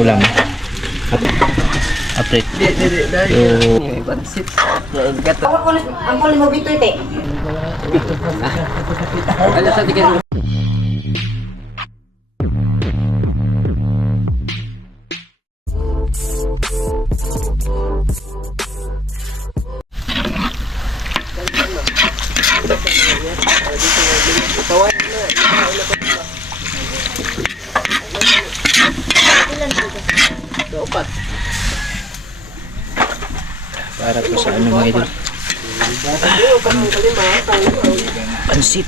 ulam. Apret. Yung Pansit. Gato. Ang kulit mo bito ite. Alas sa tikin. para po sa ano mga idol. Pansit.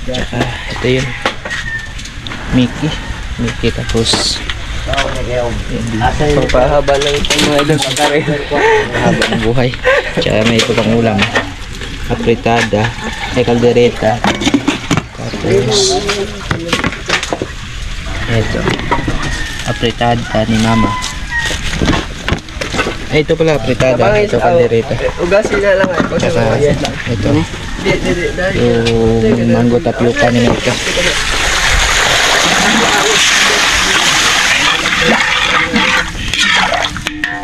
Tsaka ito yun. Mickey tapos Pagpahaba lang ito mga idol. mahaba ng buhay. Tsaka may ito pang ulam. Apretada, caldereta. Tapos ito. Apretada ni mama. Ay, ito pala apretada. Ito caldereta. Ugasin na lang ay. Tsaka ito. Yung mango tapioca ni Mika.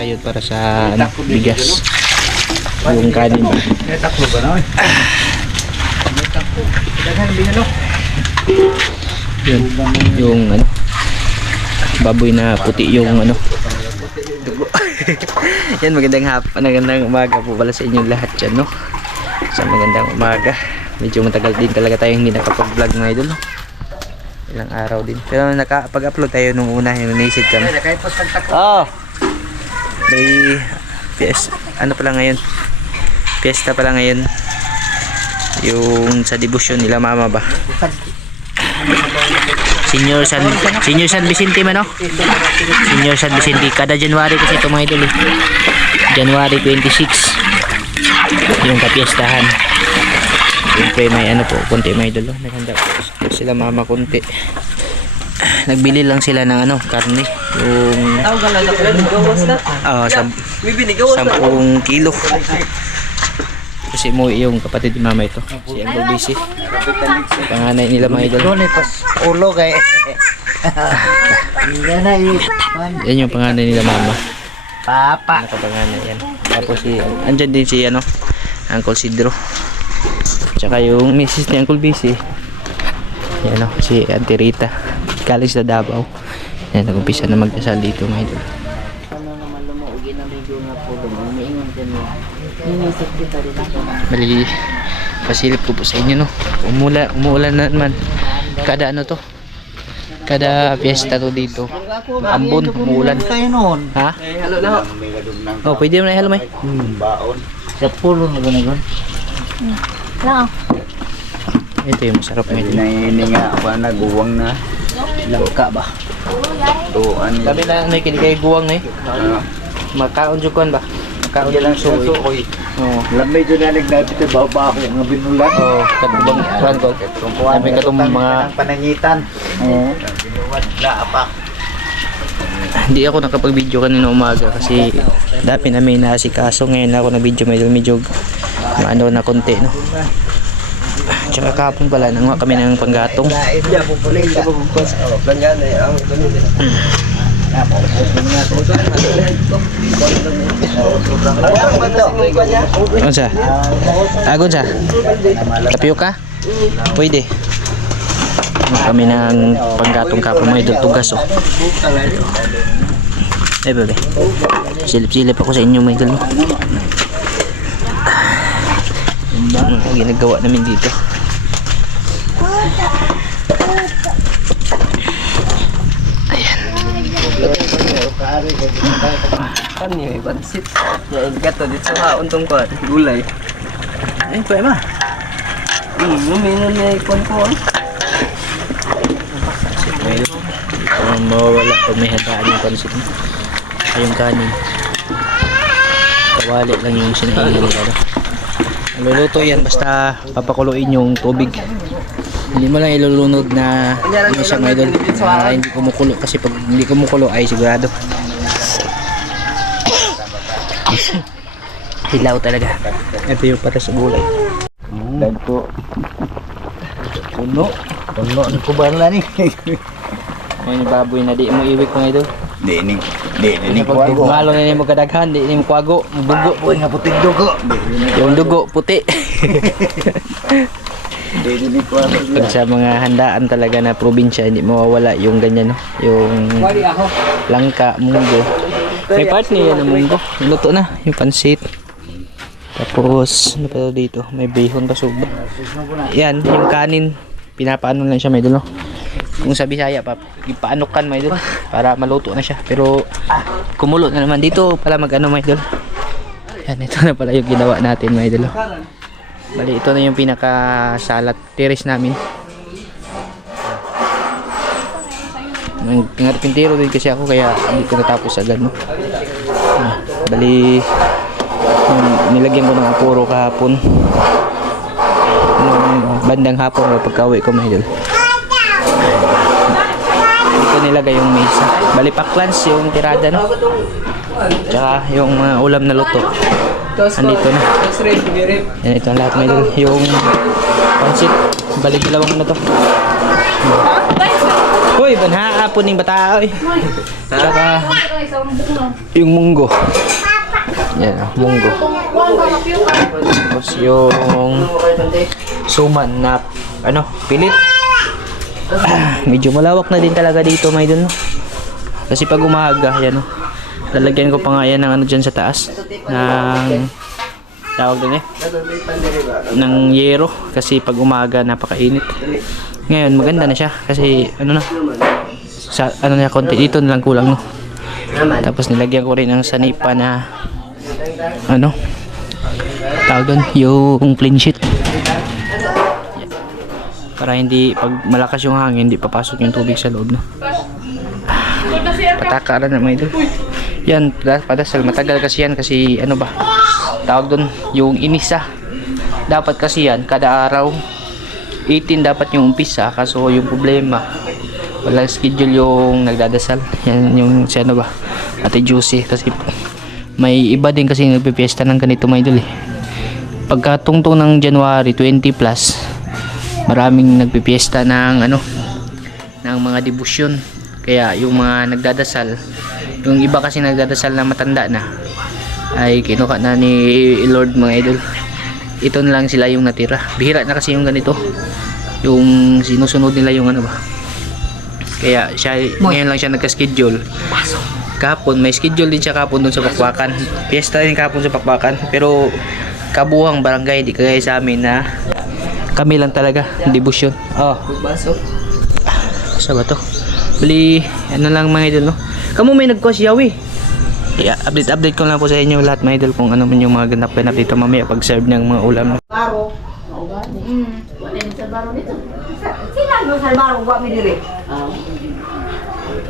Ayun para sa ano, bigas. Yung kanin ba? Yun. Yung ano, baboy na puti yung ano. Yan, magandang umaga po pala sa inyong lahat dyan, no? Sa magandang umaga. Medyo matagal din talaga tayo hindi nakapag-vlog mga idol, no? Ilang araw din. Pero nakapag-upload tayo nung una, yung naisip kami. Oh! May ano pala ngayon? Fiesta pala ngayon. Yung sa devotion nila mama ba? Senior San Vicente man, no? Senior San Vicente. Kada January kasi ito mga idol, eh. January 26 yung kapiestahan. Siyempre may ano po, konti mga idol, no? Naghanda po sila mama konti. Nagbili lang sila ng ano, karne. Yung 10 kilo. Kasi mo yung kapatid ni mama ito, si Uncle Busy. Panganay nila mga idol. Ulo kay. Yan yung panganay nila mama. Papa. Nakapanganay yan. Tapos andyan din si ano, Uncle Sidro. Tsaka yung misis ni Uncle Busy. Yan o, si Auntie Rita. Galing sa Davao. Yan, nag-umpisa na magdasal dito mga idol. Mali pasilip ko po sa inyo, no? Umuulan na naman. Kada ano to? Kada fiesta to dito. Ambon, umuulan. Ha? Hello na. Oh, pwede mo na ihalo may. Baon. Sa pulo na gano'n. Lang. Ito yung masarap mga idol. Ini nga ako naguwang na. Langka ba? Tuan. Sabi na may kinikay guwang eh. Makaon jukuan ba? Makaon lang sukoy. Oh. Lamay dyan na nagnabit yung babaho ng binulan. Oh, katubang kuan ko. Sabi katong mga panangitan. Oo. hindi ako nakapag-video kanina umaga kasi dati na may naasikaso. Ngayon ako na-video medyo ano na konti, no? Tsaka kahapon pala nanguha kami ng panggatong. Unsa? Agon sa? Tapioca? Pwede. Kami ng panggatong kapon mga idol, tugas, oh. Ay bebe, silip-silip ako sa inyo mga idol. Ang ginagawa namin dito. Kan yung pansit. Gato dito sa untong ko. Gulay. Ay, pwede ma. Luminon na ikon ko. Mawawala pag may handaan yung pansit. Ay, yung kanin. Kawali lang yung sinahin nila. Luluto yan basta papakuluin yung tubig. Hindi mo lang ilulunod na ano siya mga idol, na hindi kumukulo, kasi pag hindi kumukulo ay sigurado hilaw talaga. Ito yung para sa gulay. Dagko. Puno. Puno ng kubala ni. May baboy na di mo iwik mga idol. Di ni ko Pag ako. malo na mo kadaghan, di mo kuago, dugo. Boy nga puting dugo. Yung dugo puti. Di ni ko ako. Pag sa mga handaan talaga na probinsya, hindi mawawala yung ganyan, no? Yung langka, munggo. May part niya ng munggo. Luto na, yung pansit. Tapos, ano pa dito? May bihon pa suba. Yan, yung kanin. Pinapaano lang siya, may idol, no? Kung sa Bisaya pa, ipaanukan, may idol, para maluto na siya. Pero, kumulo na naman. Dito pala mag-ano, may idol. Yan, ito na pala yung ginawa natin, may idol. Bali, ito na yung pinaka-salat terrace namin. Pingatipintiro din kasi ako, kaya hindi ko natapos agad, no? Bali, nilagyan ko ng apuro kahapon. Bandang hapon o pagka-uwi ko, may idol. Dito nilagay yung mesa. Bali, paklans yung tirada, no? Tsaka yung ulam na luto. Andito na. Yan, ito ang lahat, may idol. Yung pansit. Bali, dalawang na to. Uy, banhaapon ng bata, oy. Tsaka yung munggo. Yan, munggo. Tapos yung suman na ano, pilit. Medyo malawak na din talaga dito, may idol, no? Kasi pag umaga, yan, no? Lalagyan ko pa nga yan ng ano dyan sa taas, ng tawag doon ng yero, kasi pag umaga napakainit. Ngayon maganda na siya kasi ano na sa ano na konti dito na lang kulang, no? Tapos nilagyan ko rin ng sanipa na ano tawag doon, yung clean sheet, para hindi pag malakas yung hangin hindi papasok yung tubig sa loob, no? Patakaran na, may idol. Yan, padasal matagal kasi yan, kasi ano ba tawag doon, yung inisa dapat kasi yan kada araw 18 dapat yung umpisa, kaso yung problema walang schedule yung nagdadasal. Yan yung si ano ba, Ate Juicy, kasi may iba din kasi nagpipiesta ng ganito, mga idol, eh. Pagkatungtong ng January 20 plus maraming nagpipiesta ng ano ng mga debosyon, kaya yung mga nagdadasal, yung iba kasi nagdadasal na matanda na ay kinuha na ni Lord, mga idol. Ito na lang sila yung natira. Bihira na kasi yung ganito, yung sinusunod nila yung ano ba, kaya siya ngayon lang siya nagka-schedule. Kahapon may schedule din siya kahapon doon sa Pakbakan, fiesta din kahapon sa Pakbakan, pero kabuhang barangay, di kagaya sa amin na kami lang talaga debosyon. Sa ba to? Bali, ano lang, mga idol, no? Kamu may nagkosyaw, eh. Yeah, update ko lang po sa inyo lahat, mga idol, kung ano man yung mga ganap-ganap dito mamaya pag serve ng mga ulam, no? Baro. Sila mo sa baro wa mi dire.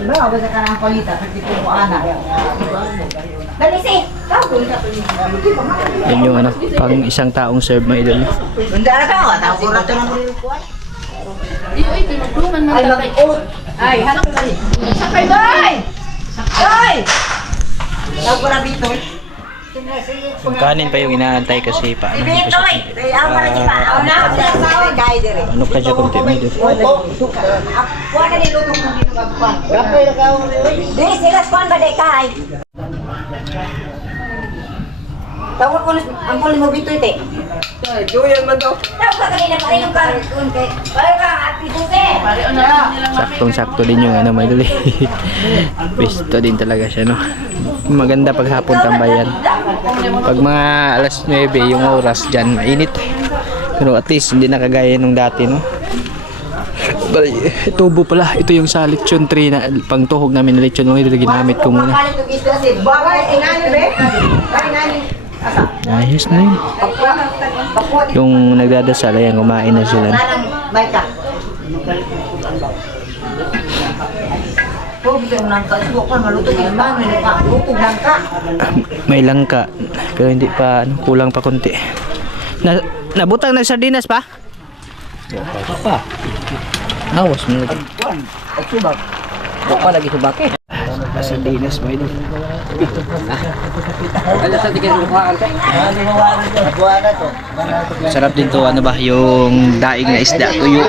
Diba, abot ka nang palita sa tipo mo ana. Dali si. Yan yung ano, pang isang taong serve, mga idol, no? Undara ka, ta ko ra to nang kuan. Ay, tinutulungan man Ay talaga. mag-ut. Ay, hanap ka ni. Sakay bay. Sakay. Lago ra dito. Yung kanin pa yung inaantay kasi paano ko Dito ay. Ama na di pa. Ana, sa kay dire. ano ka dyan konti, mga idol. Kuan na niluto ko dito ka kuan. Gapay ra ka. Dili sila kuan ba dai kay. Tawag ko ang kulit mo bito ite. Duyan man daw. Tawag ka kanina pa rin yung karton kay. Para ka ati duke. Saktong-sakto din yung ano, mga idol, eh. Pwesto din talaga siya, no? Maganda pag hapon tambayan. Pag mga alas 9 yung oras dyan, mainit. Pero at least hindi na kagaya nung dati, no? Bali, tubo pala. Ito yung sa lechon tree na pangtuhog namin na lechon. Mga idol, ginamit ko muna. Ayos na yun. Yung nagdadasal, ayan, kumain na sila. May langka, pero hindi pa, ano, kulang pa konti. Nabutang ng sardinas pa? Awas mo lagi. Kuan. At subak. Wa lagi subak eh. Sardinas ba ito? Sarap din to, ano ba, yung daing na isda, tuyo.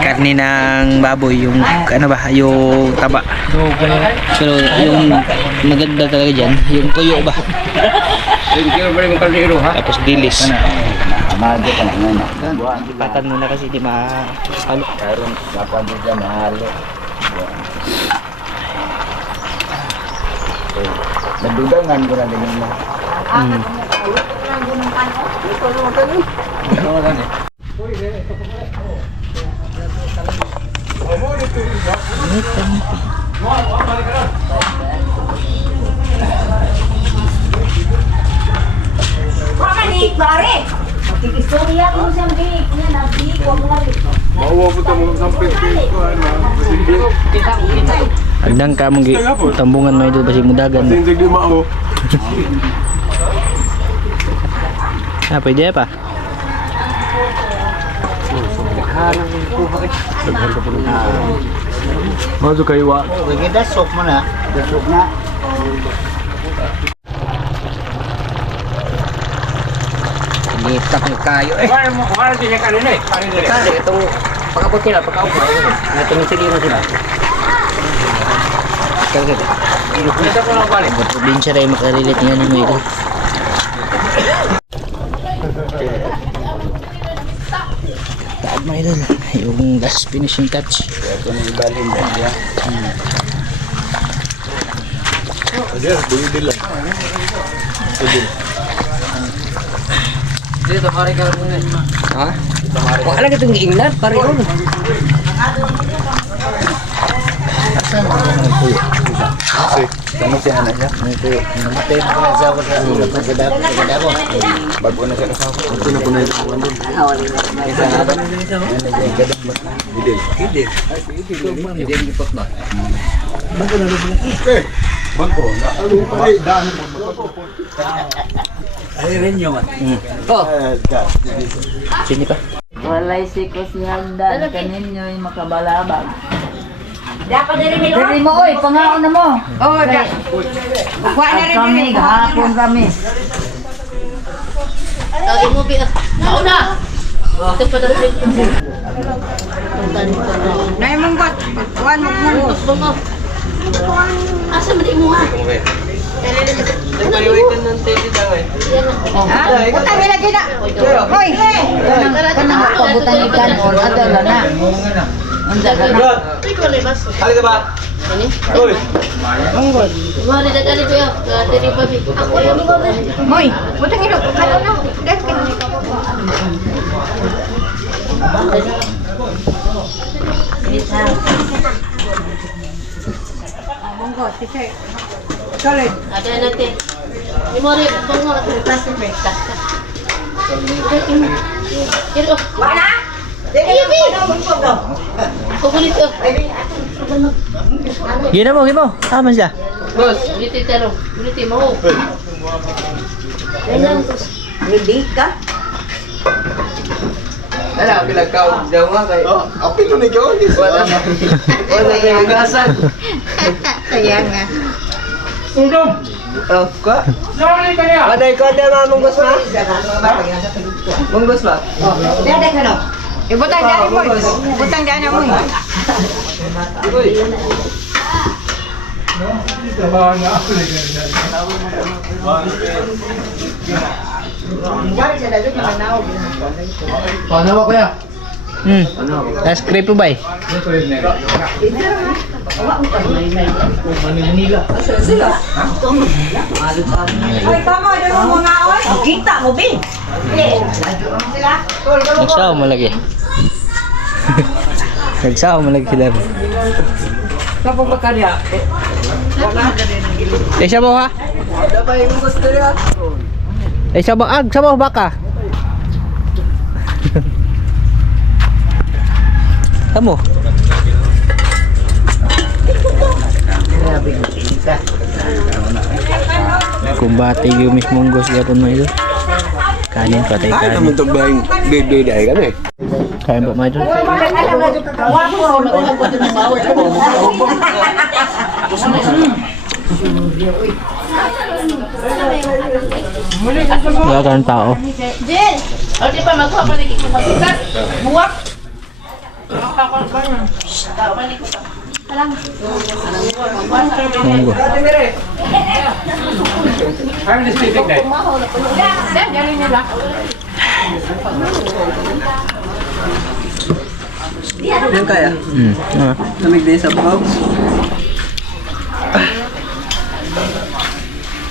Karne ng baboy, yung ano ba, yung taba. Pero yung maganda talaga dyan, yung tuyo ba. Tapos dilis. Amado pa na nga. Patan muna kasi di mahalo. Karon dapat dyan mahalo. Nadudangan ko na din mo. Pamanik, pare! Istorya ko sa big. Yan, big ko mo rin. Agdang ka mong tambungan mo ito basi mudagan. Ah, pwede pa. Mazu kaywa. Kita sok mo na. Sok na. Litak ng kayo eh. Wala din yung kanina eh. Kasi itong pagkabot nila, pagkaupo. Tumisili mo sila. Kasi Ito ko lang balik. ang probinsya rin makarelate nga ni mo ito. Taad mo idol. Yung last finishing touch. Ito na ibalhin ba niya? Dito, pare ka muna. Ha? Kung alam itong giingnan, pare yun. Asan mo ang puyo? Kami siya na siya. Namatay mo na sa ako sa pagkadabo. Bago na siya kasama. Ito na po na yung kawan doon. Gidil. Gidil. Hindi yung pot ba? Bago na rin. Bago na. Ay, daan mo. Ay, rin yun. Oh, sini pa. Walay sikos ni Hagdan. Kaninyo yung makabalabag. Dapat na rin diri mo, oy. Pangaon na mo. Oo, da. Kuha na rin kami. Hapon kami. Tawagin mo, Bia. Nauna! Ito pa daw rin. Nay munggot. Kuha mo mo. Bungo. Asa mo di mo ha? Nagpaliwitan ng tete tangay. Ha? Utang nila gina. Hoy. Kanang pabutan ni kanon. Adala na. Anda ka na. Ikaw na bas. Halika ba? Ini? Uy! Munggot. Mari na dali ko yun. Dali pa bi. Ako yung mga ba? Hoy. Utang ilo. Kanon na. Dahil ka na. Munggot. Tisay. Solid. Ada natin. Di mo rin bungo at plastic break. Kiro. Wala. Ibi! Kukulit ko. Gina mo, gina mo. Tama siya. Boss, ulit taro. Ulit mo. Kailan ko? Ready ka? Wala, pinagkaon daw nga kayo. Oh, apil ni John. Wala yung gasan. Sayang nga. Oh, ka? Paday ko na munggos ba? Munggos ba? Dada ka no? Ibutang daan mo. Ibutang daan mo. Uy. Paano ba kuya? Last crepe po ba eh? Ay, tama. Dito mo mga oy. Kita mo, Bin. Sila. Nagsawa mo lagi. Nagsawa mo lagi sila. Kapag makarya, Eh, siya mo ha? dapat yung gusto niya. Eh, siya mo ag, siya mo baka. Kamu? Kumbati yung mismong gusto yapon mo ito. Kanin, patay Ay, kanin. naman ito ba yung day kami? Kain ba mo ito? Wala kang tao. Jen! O di pa magkuha pa naging kumagkat. Buwak! Balik ko ka. Salam. Monggo. Then, galing nila. Yan kaya? Ah. Lamig din sa box.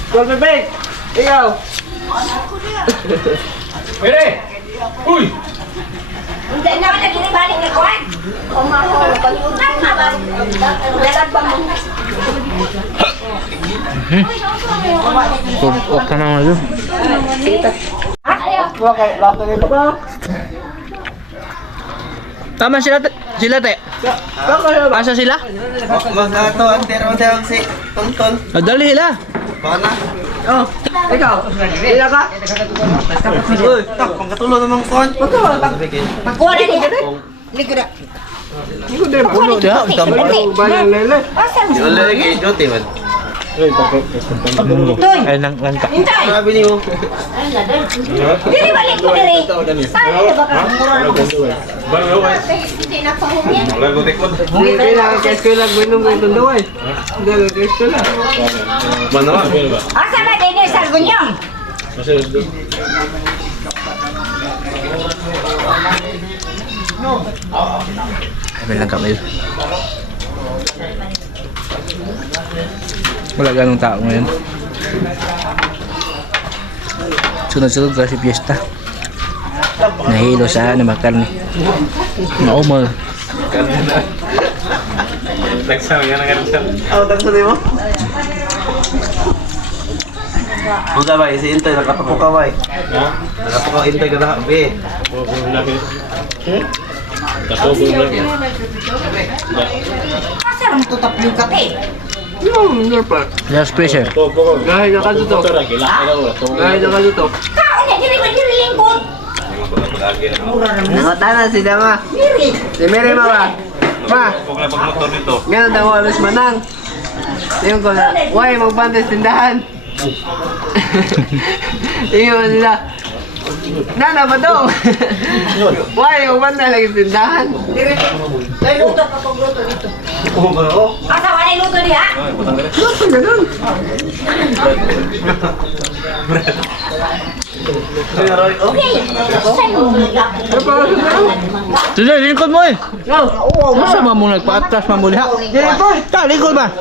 Call me back! Ikaw! Pwede! Uy! Hindi na wala ginibalik na kuwan. Kumahaw na pag-utang na ba? Lalad ba mo? Huwag ka naman doon. Tama sila, sila te. Asa sila? Mag-ato, antero sa si Tonton. Dali sila. Baka na. Oh, ikaw. Ila ka? Uy, tak, pangkatulo namang kon. Pagkuha na niya. Ligo na. Balang lele. Yung lele, jote man. Toy! Ay, nang ka. Hintay! Sabi niyo. Dili balik ko diri. Saan na ba ka? Hindi na pahungin. Kailangan ka eskwela, gwinom ko itong daway. Kailangan ka eskwela. Asa na din sa gunyong? Kami lang kami. Wala ganong tao ngayon. Sunod-sunod kasi piyesta. Nahilo sa na makarni. Naumal. Nagsama yan ang ganun. Oh, takso mo? Kung sabay, si Intoy, nakapako bay. Nakapako Intoy ka na, be. Asa ram tutapyo ka te? Just pressure. Gahit na ka dito. Gahit na ka dito. Kaon na dili man diri lingkod. Nangotana si Dama. Diri. Si Mary ma ba? Ma, ganun daw alas manang. Tingnan ko na, why magpantas tindahan? Tingnan mo sila. Nana ba daw? Why magpantas lagi tindahan? Ay luto ka pagluto dito. Oo ba o? Asa wala luto diha? Luto ganun. Kaya Roy, oh. Okay. Sa'yo mo nagapit. Ano pa kasi na? Sige, lingkod mo eh. No. Masa mo nagpa-atras mamuli ha? Dili boy. Ta, lingkod ba?